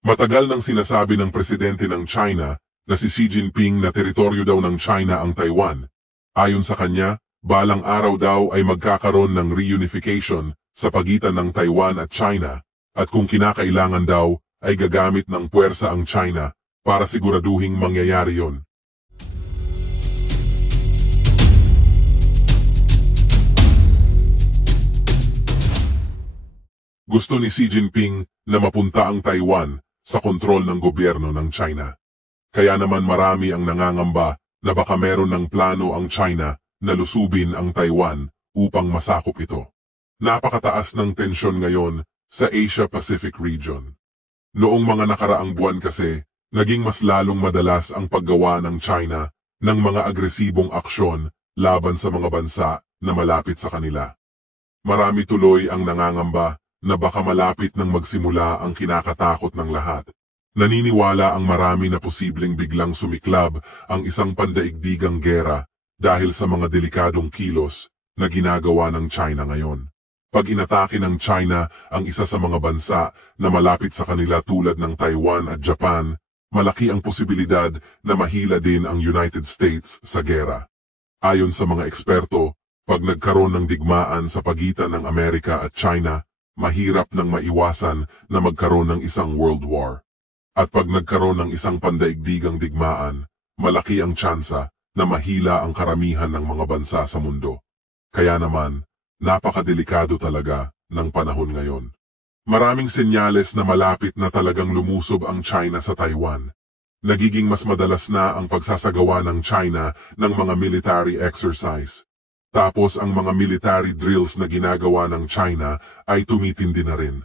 Matagal nang sinasabi ng presidente ng China na si Xi Jinping na teritoryo daw ng China ang Taiwan. Ayon sa kanya, balang araw daw ay magkakaroon ng reunification sa pagitan ng Taiwan at China at kung kinakailangan daw ay gagamit ng puwersa ang China para siguraduhing mangyayari yon. Gusto ni Xi Jinping na mapunta ang Taiwan sa kontrol ng gobyerno ng China. Kaya naman marami ang nangangamba na baka meron ng plano ang China na lusubin ang Taiwan upang masakop ito. Napakataas ng tensyon ngayon sa Asia-Pacific region. Noong mga nakaraang buwan kasi, naging mas lalong madalas ang paggawa ng China ng mga agresibong aksyon laban sa mga bansa na malapit sa kanila. Marami tuloy ang nangangamba na baka malapit nang magsimula ang kinakatakot ng lahat. Naniniwala ang marami na posibleng biglang sumiklab ang isang pandaigdigang gera dahil sa mga delikadong kilos na ginagawa ng China ngayon. Pag inatake ng China ang isa sa mga bansa na malapit sa kanila tulad ng Taiwan at Japan, malaki ang posibilidad na mahila din ang United States sa gera. Ayon sa mga eksperto, pag nagkaroon ng digmaan sa pagitan ng Amerika at China, mahirap nang maiwasan na magkaroon ng isang world war. At pag nagkaroon ng isang pandaigdigang digmaan, malaki ang tsansa na mahila ang karamihan ng mga bansa sa mundo. Kaya naman, napakadelikado talaga ng panahon ngayon. Maraming senyales na malapit na talagang lumusob ang China sa Taiwan. Nagiging mas madalas na ang pagsasagawa ng China ng mga military exercise. Tapos ang mga military drills na ginagawa ng China ay tumitindi na rin.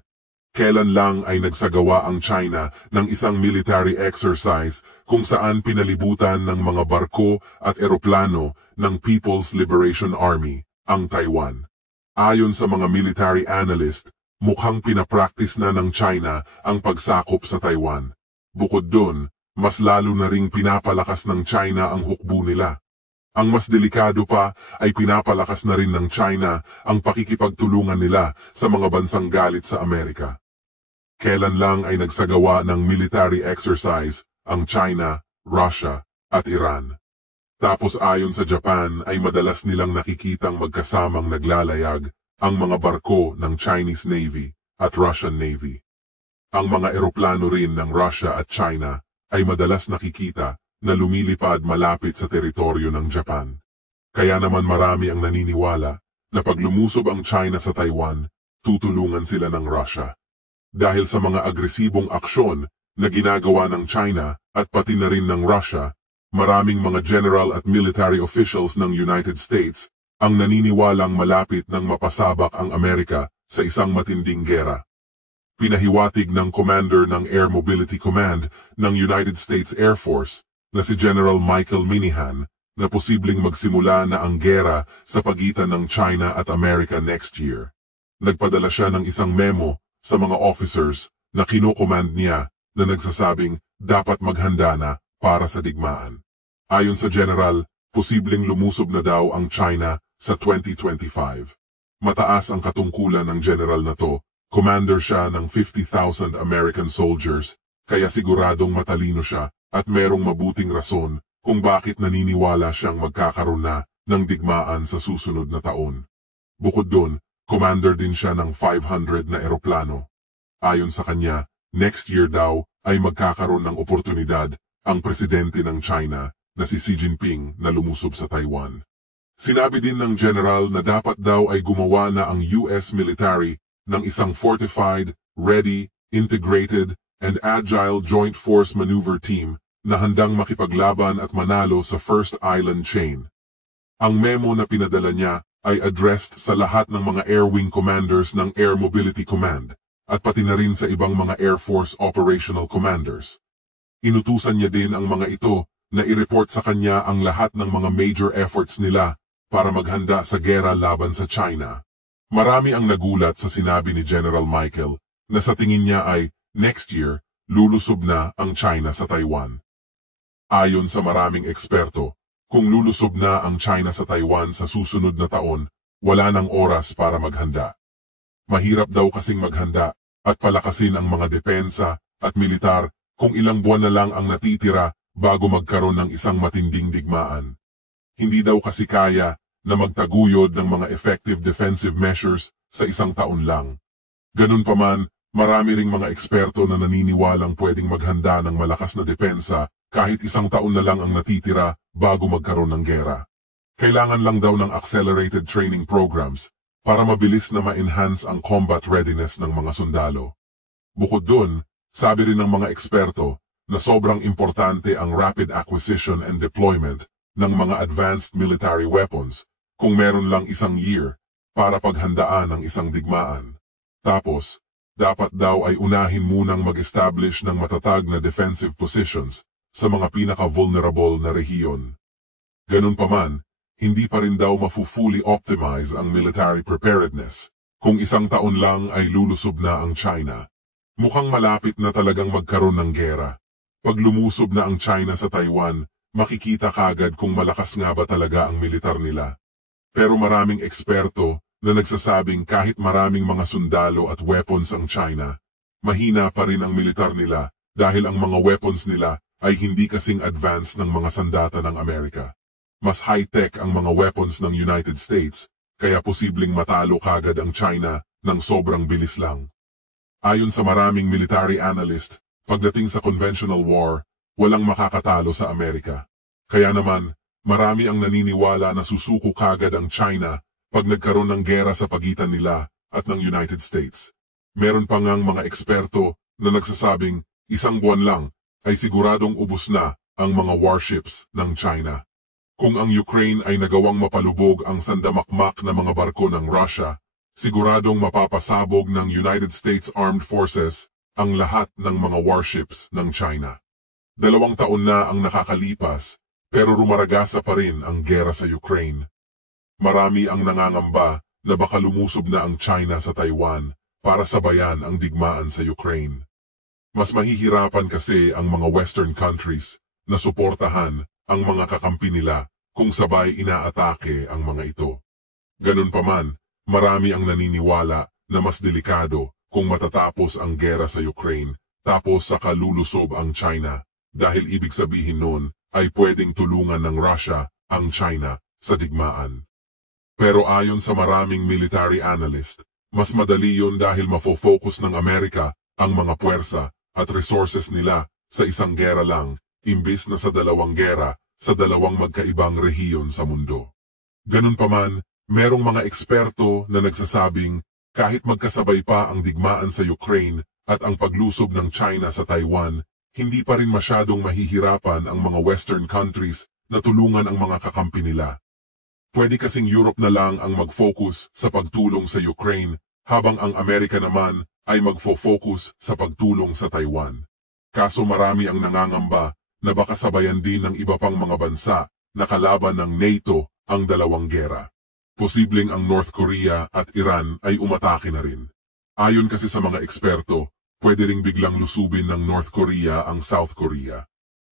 Kailan lang ay nagsagawa ang China ng isang military exercise kung saan pinalibutan ng mga barko at eroplano ng People's Liberation Army ang Taiwan. Ayon sa mga military analyst, mukhang pinapractice na ng China ang pagsakop sa Taiwan. Bukod dun, mas lalo na ring pinapalakas ng China ang hukbo nila. Ang mas delikado pa ay pinapalakas na rin ng China ang pakikipagtulungan nila sa mga bansang galit sa Amerika. Kailan lang ay nagsagawa ng military exercise ang China, Russia at Iran. Tapos ayon sa Japan ay madalas nilang nakikitang magkasamang naglalayag ang mga barko ng Chinese Navy at Russian Navy. Ang mga eroplano rin ng Russia at China ay madalas nakikita na lumilipad malapit sa teritoryo ng Japan. Kaya naman marami ang naniniwala na pag lumusob ang China sa Taiwan, tutulungan sila ng Russia. Dahil sa mga agresibong aksyon na ginagawa ng China at pati na rin ng Russia, maraming mga general at military officials ng United States ang naniniwalang malapit ng mapasabak ang Amerika sa isang matinding gera. Pinahiwatig ng commander ng Air Mobility Command ng United States Air Force na si General Michael Minihan na posibleng magsimula na ang gera sa pagitan ng China at Amerika next year. Nagpadala siya ng isang memo sa mga officers na kinocommand niya na nagsasabing dapat maghanda na para sa digmaan. Ayon sa general, posibleng lumusob na daw ang China sa 2025. Mataas ang katungkulan ng general na to, commander siya ng 50,000 American soldiers, kaya siguradong matalino siya at merong mabuting rason kung bakit naniniwala siyang magkakaroon na ng digmaan sa susunod na taon. Bukod doon, commander din siya ng 500 na eroplano. Ayon sa kanya, next year daw ay magkakaroon ng oportunidad ang presidente ng China na si Xi Jinping na lumusob sa Taiwan. Sinabi din ng general na dapat daw ay gumawa na ang US military ng isang fortified, ready, integrated, and agile joint force maneuver team na handang makipaglaban at manalo sa First Island Chain. Ang memo na pinadala niya ay addressed sa lahat ng mga Air Wing Commanders ng Air Mobility Command at pati na rin sa ibang mga Air Force Operational Commanders. Inutusan niya din ang mga ito na i-report sa kanya ang lahat ng mga major efforts nila para maghanda sa gera laban sa China. Marami ang nagulat sa sinabi ni General Michael na sa tingin niya ay next year lulusob na ang China sa Taiwan. Ayon sa maraming eksperto, kung lulusob na ang China sa Taiwan sa susunod na taon, wala nang oras para maghanda. Mahirap daw kasing maghanda at palakasin ang mga depensa at militar kung ilang buwan na lang ang natitira bago magkaroon ng isang matinding digmaan. Hindi daw kasi kaya na magtaguyod ng mga effective defensive measures sa isang taon lang. Ganun pa man, marami ring mga eksperto na naniniwalang pwedeng maghanda ng malakas na depensa kahit isang taon na lang ang natitira bago magkaroon ng gera. Kailangan lang daw ng accelerated training programs para mabilis na ma-enhance ang combat readiness ng mga sundalo. Bukod dun, sabi rin ng mga eksperto na sobrang importante ang rapid acquisition and deployment ng mga advanced military weapons kung meron lang isang year para paghandaan ang isang digmaan. Tapos, dapat daw ay unahin munang mag-establish ng matatag na defensive positions sa mga pinaka-vulnerable na rehiyon. Ganun pa man, hindi pa rin daw mafu-fully optimize ang military preparedness kung isang taon lang ay lulusob na ang China. Mukhang malapit na talagang magkaroon ng gera. Pag lumusob na ang China sa Taiwan, makikita kagad kung malakas nga ba talaga ang militar nila. Pero maraming eksperto na nagsasabing kahit maraming mga sundalo at weapons ang China, mahina pa rin ang militar nila dahil ang mga weapons nila ay hindi kasing advanced ng mga sandata ng Amerika. Mas high-tech ang mga weapons ng United States, kaya posibleng matalo kagad ang China ng sobrang bilis lang. Ayon sa maraming military analyst, pagdating sa conventional war, walang makakatalo sa Amerika. Kaya naman, marami ang naniniwala na susuko kagad ang China pag nagkaroon ng gera sa pagitan nila at ng United States. Meron pa ngang mga eksperto na nagsasabing isang buwan lang ay siguradong ubos na ang mga warships ng China. Kung ang Ukraine ay nagawang mapalubog ang sandamakmak na mga barko ng Russia, siguradong mapapasabog ng United States Armed Forces ang lahat ng mga warships ng China. 2 taon na ang nakakalipas, pero rumaragasa pa rin ang gera sa Ukraine. Marami ang nangangamba na baka lumusob na ang China sa Taiwan para sabayan ang digmaan sa Ukraine. Mas mahihirapan kasi ang mga Western countries na suportahan ang mga kakampi nila kung sabay inaatake ang mga ito. Ganun pa man, marami ang naniniwala na mas delikado kung matatapos ang gera sa Ukraine tapos saka lulusob ang China dahil ibig sabihin nun ay pwedeng tulungan ng Russia ang China sa digmaan. Pero ayon sa maraming military analyst, mas madali yun dahil mafo-focus ng Amerika ang mga puwersa at resources nila sa isang gera lang, imbis na sa 2 gera sa 2 magkaibang rehiyon sa mundo. Ganun pa man, merong mga eksperto na nagsasabing kahit magkasabay pa ang digmaan sa Ukraine at ang paglusob ng China sa Taiwan, hindi pa rin masyadong mahihirapan ang mga Western countries na tulungan ang mga kakampi nila. Pwede kasing Europe na lang ang mag-focus sa pagtulong sa Ukraine, habang ang Amerika naman ay magfo-focus sa pagtulong sa Taiwan. Kaso marami ang nangangamba na baka sabayan din ng iba pang mga bansa na kalaban ng NATO ang 2 gera. Posibleng ang North Korea at Iran ay umatake na rin. Ayon kasi sa mga eksperto, pwede ring biglang lusubin ng North Korea ang South Korea.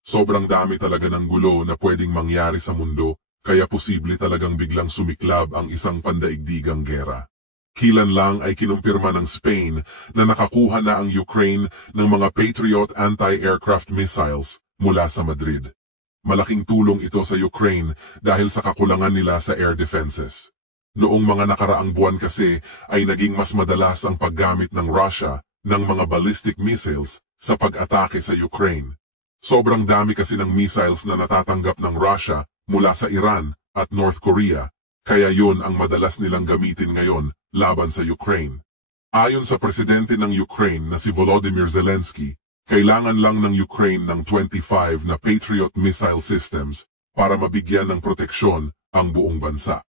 Sobrang dami talaga ng gulo na pwedeng mangyari sa mundo, kaya posible talagang biglang sumiklab ang isang pandaigdigang gera. Kilan lang ay kinumpirma ng Spain na nakakuha na ang Ukraine ng mga Patriot anti-aircraft missiles mula sa Madrid. Malaking tulong ito sa Ukraine dahil sa kakulangan nila sa air defenses. Noong mga nakaraang buwan kasi ay naging mas madalas ang paggamit ng Russia ng mga ballistic missiles sa pag-atake sa Ukraine. Sobrang dami kasi ng missiles na natatanggap ng Russia mula sa Iran at North Korea, kaya yun ang madalas nilang gamitin ngayon laban sa Ukraine. Ayon sa presidente ng Ukraine na si Volodymyr Zelensky, kailangan lang ng Ukraine ng 25 na Patriot missile systems para mabigyan ng proteksyon ang buong bansa.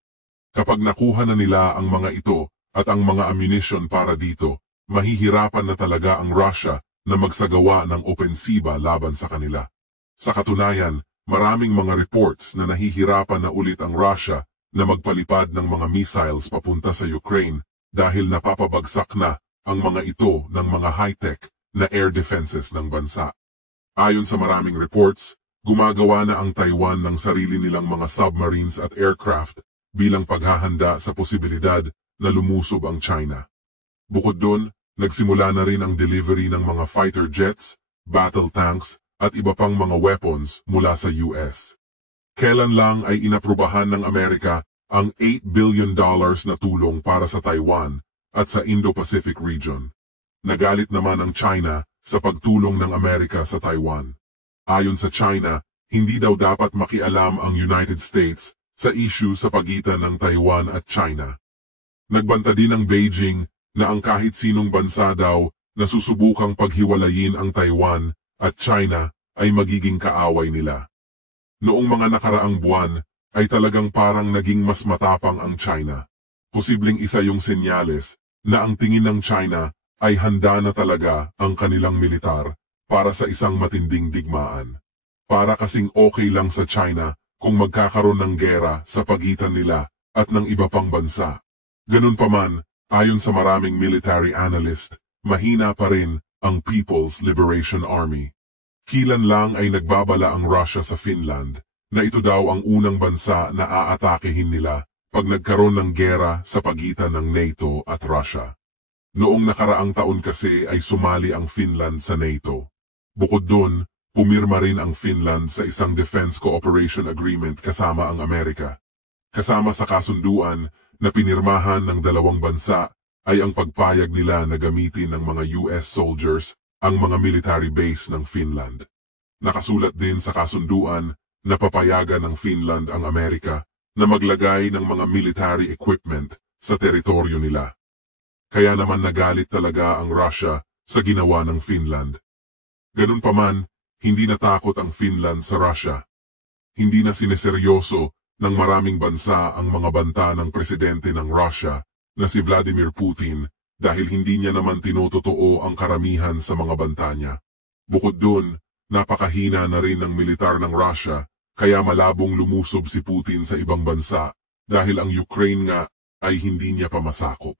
Kapag nakuha na nila ang mga ito at ang mga ammunition para dito, mahihirapan na talaga ang Russia na magsagawa ng opensiba laban sa kanila. Sa katunayan, maraming mga reports na nahihirapan na ulit ang Russia na magpalipad ng mga missiles papunta sa Ukraine dahil napapabagsak na ang mga ito ng mga high-tech na air defenses ng bansa. Ayon sa maraming reports, gumagawa na ang Taiwan ng sarili nilang mga submarines at aircraft bilang paghahanda sa posibilidad na lumusob ang China. Bukod doon, Nagsimula na rin ang delivery ng mga fighter jets, battle tanks, at iba pang mga weapons mula sa US. Kailan lang ay inaprubahan ng Amerika ang $8 billion na tulong para sa Taiwan at sa Indo-Pacific region. Nagalit naman ang China sa pagtulong ng Amerika sa Taiwan. Ayon sa China, hindi daw dapat makialam ang United States sa issue sa pagitan ng Taiwan at China. Nagbanta din ang Beijing na ang kahit sinong bansa daw na susubukang paghiwalayin ang Taiwan at China ay magiging kaaway nila. Noong mga nakaraang buwan ay talagang parang naging mas matapang ang China. Posibleng isa yung senyales na ang tingin ng China ay handa na talaga ang kanilang militar para sa isang matinding digmaan. Para kasing okay lang sa China kung magkakaroon ng gera sa pagitan nila at ng iba pang bansa. Ganun pa man, ayon sa maraming military analyst, mahina pa rin ang People's Liberation Army. Kilan lang ay nagbabala ang Russia sa Finland na ito daw ang unang bansa na aatakehin nila pag nagkaroon ng gera sa pagitan ng NATO at Russia. Noong nakaraang taon kasi ay sumali ang Finland sa NATO. Bukod doon, pumirma rin ang Finland sa isang Defense Cooperation Agreement kasama ang Amerika. Kasama sa kasunduan na pinirmahan ng dalawang bansa ay ang pagpayag nila na gamitin ng mga US soldiers ang mga military base ng Finland. Nakasulat din sa kasunduan na papayagan ng Finland ang Amerika na maglagay ng mga military equipment sa teritoryo nila. Kaya naman nagalit talaga ang Russia sa ginawa ng Finland. Ganun pa man, hindi natakot ang Finland sa Russia. Hindi na sineseryoso ng maraming bansa ang mga banta ng presidente ng Russia na si Vladimir Putin dahil hindi niya naman tinutotoo ang karamihan sa mga banta niya. Bukod dun, napakahina na rin ng militar ng Russia kaya malabong lumusob si Putin sa ibang bansa dahil ang Ukraine nga ay hindi niya pa masakop.